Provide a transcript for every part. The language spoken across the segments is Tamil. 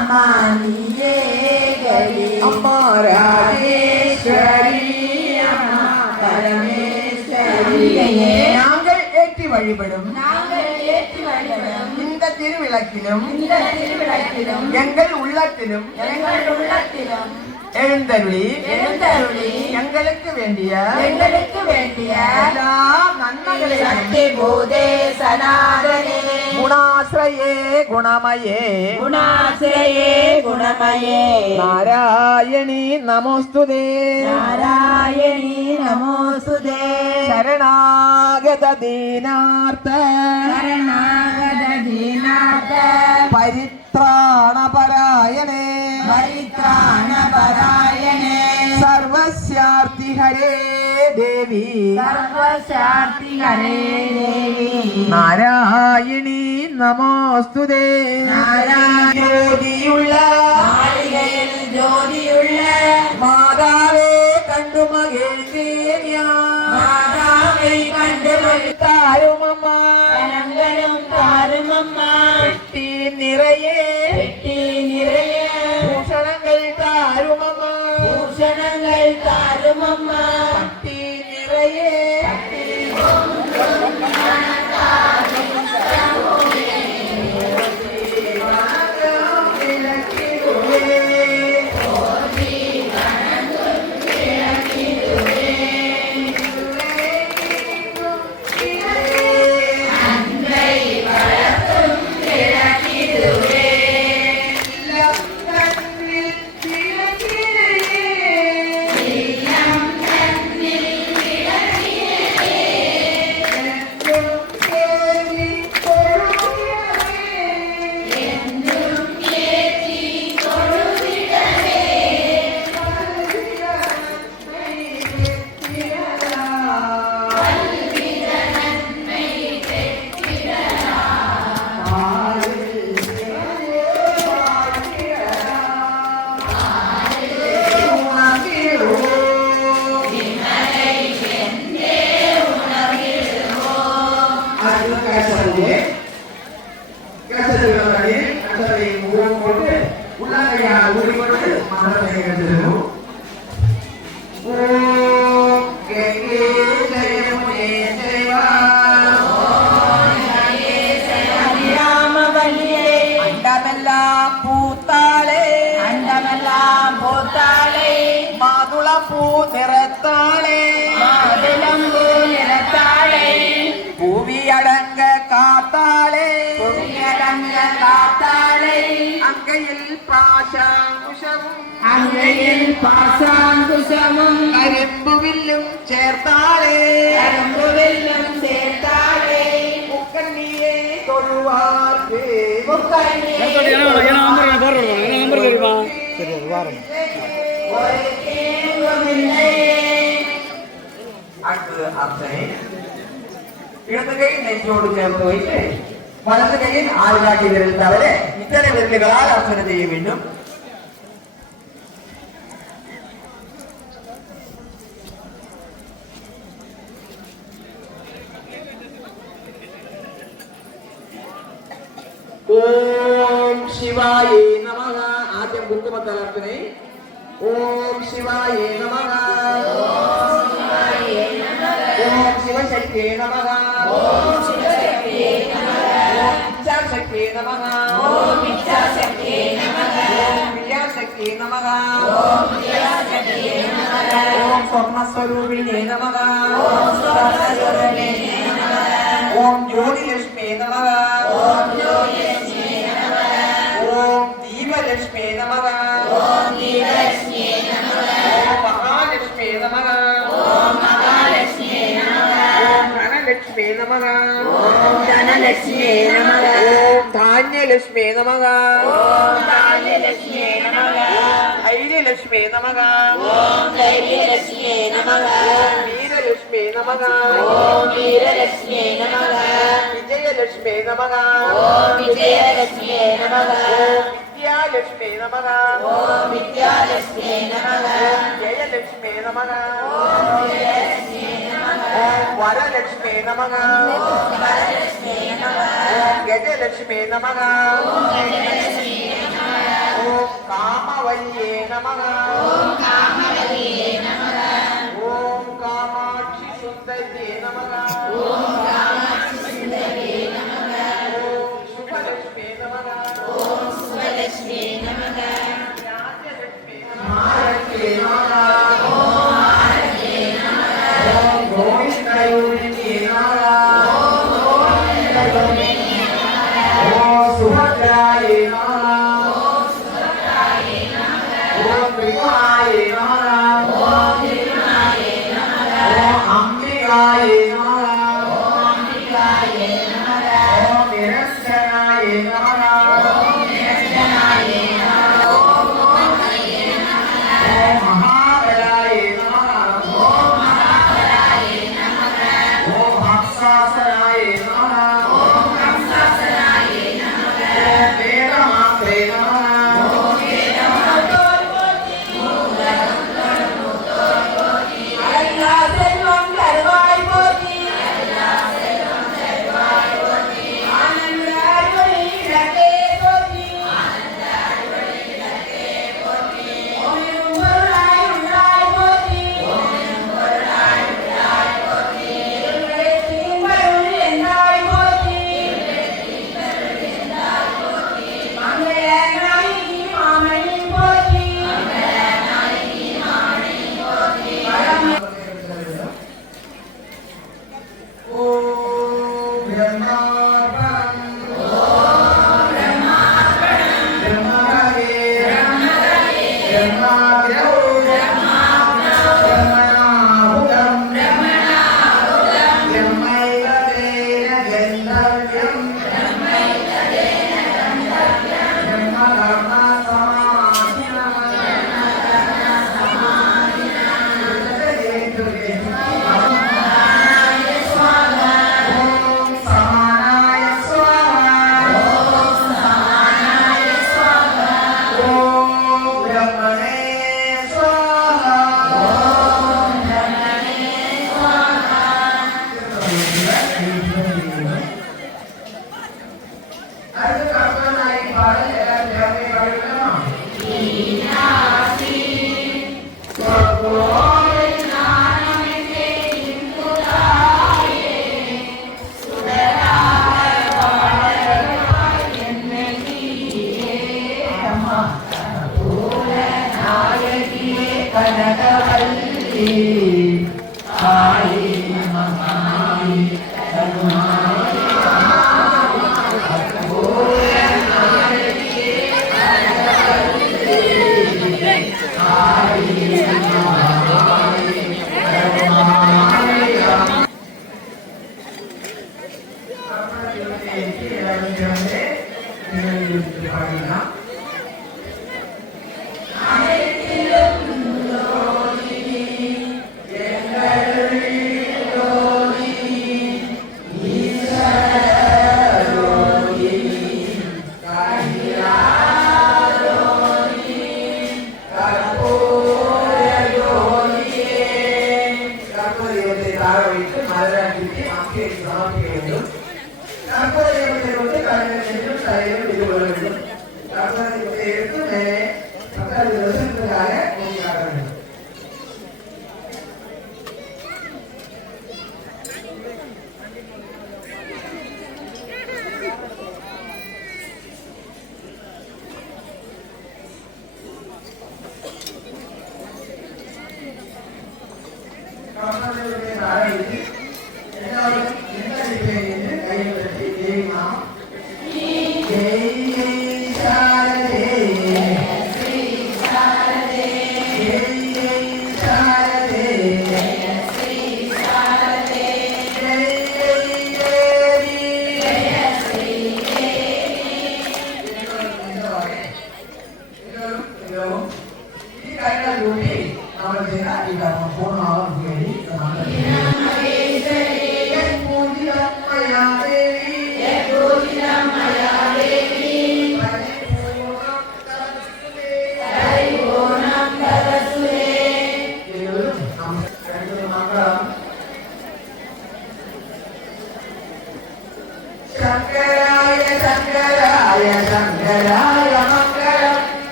அம்மானியே கரி அம்மா ராஜேஸ்வரி அம்மா பரமேஸ்வரி. நாங்கள் ஏற்றி வழிபடும் நாங்கள் இந்த திருவிளக்கிலும் எங்கள் உள்ளத்திலும் எங்கள் உள்ளத்திலும் எழுந்தருளி எழுந்தருளி எங்களுக்கு வேண்டிய எங்களுக்கு வேண்டிய எல்லா நன்மைகளையும் சக்தி பூதே சனாதனே. குணாசிரயே குணமயே. குணாசிரயே குணமயே. நாராயணி நமோஸ்துதே. நாராயணி நமோஸ்துதே. சரணாகத தீனார்த்த சரணாகத தீனார்த்த பரித்ராணபராயணே സർവസ്യാർത്തിഹരേ ദേവി. സർവശാർത്തിഹരേ ദേവി. നാരായണി നമോസ്തുതേ. ജ്യോതിയുള്ള. ജ്യോതിയുള്ള. മാതാവേ കണ്ടു മകേ ദേവിയാ. മാതാവേ കണ്ടു താരുമമ്മ. താരുമമ്മ. നിറയേ. பட்டி நிறைய പാശാങ്കുശവും അങ്ങയിൽ പാശാങ്കുശവും കരിമ്പുവില്ലും ചേർത്താലേ കരിമ്പുവില്ലും ചേർത്താലേ മുക്കണ്ണിയെ തൊഴുവാർക്കേ അടുത്തത് അർത്ഥനെ ഇടത് കൈ നെഞ്ചോട് ചേർത്ത് വയ്ക്കേ. വലത്തുകൈയിൽ ആളുകാട്ടി വിരൽ തവരെ ഇത്തരം വിരലുകളാൽ അർച്ചന ചെയ്യും വീണ്ടും ഓം ശിവായ നമ ആദ്യം ബുദ്ധമത്തലർച്ചനെ ഓം ശിവായ നമ ഓം ശിവശക്തിയെ നമ ഓം ശിവ ஓம் வித்யாசக்தியே நமக. ஓம் வித்யாசக்தியே நமக. ஓம் வித்யாசக்தியே நமக. ஓம் சொர்ணஸ்வரூபிணே நமக. ஓம் சொர்ணஸ்வரூபிணே நமக. ஓம் ஜோதிலட்சுமி நமக. ஓம் ஜோதிலட்சுமி நமக ஓம் தீபலட்சுமி நமக ஓம் தீபலட்சுமி நமக ஓம் மகாலட்சுமி நமக ஓம் மகாலட்சுமி நமக ஓம் தனலட்சுமி நமக ஓம் தனலட்சுமி நமக ధాన్యలక్ష్మి నమగ ఐర్యలక్ష్మి నమగ వీరలక్ష్మి నమగ విజయలక్ష్మి నమగ విద్యాలక్ష్మి నమగ విద్యాలక్ష్మి నమగ జయలక్ష్మి నమగ ஓம் வரலட்சுமி நமக ஓம் கஜலட்சுமி நமக ஓம் காமவல்யே நமக ஓம் காமாட்சி சுந்தரே நமக 와.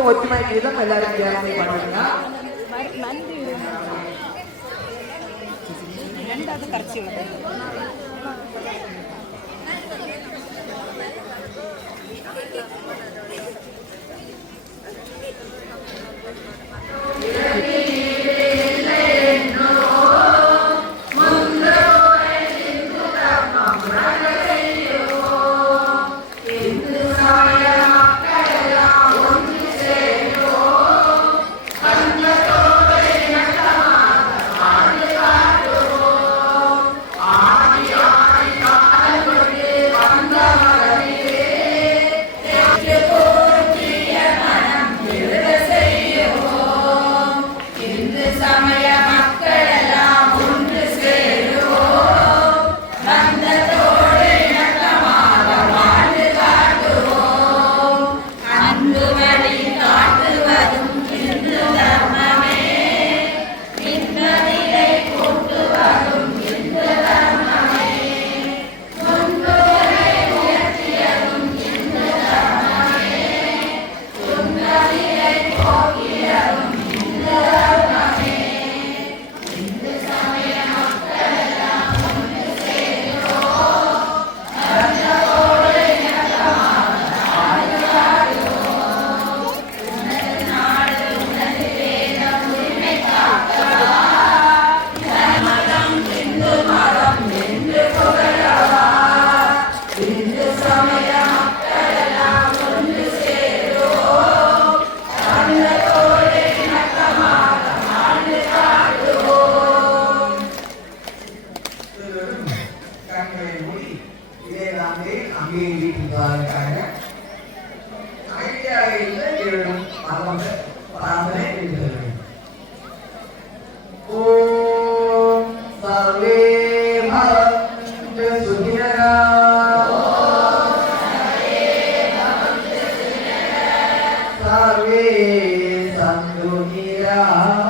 ஒரு ஒற்றுமை விதம் எல்லாரும் தியானம் பண்ணுங்க Yeah.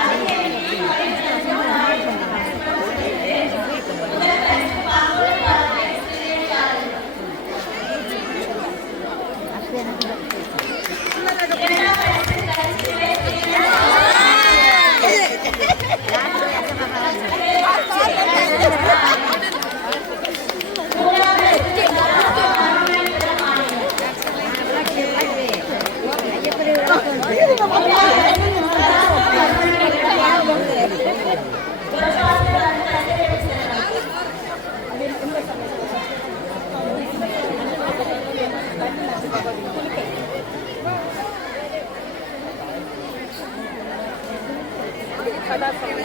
அதுக்கு That's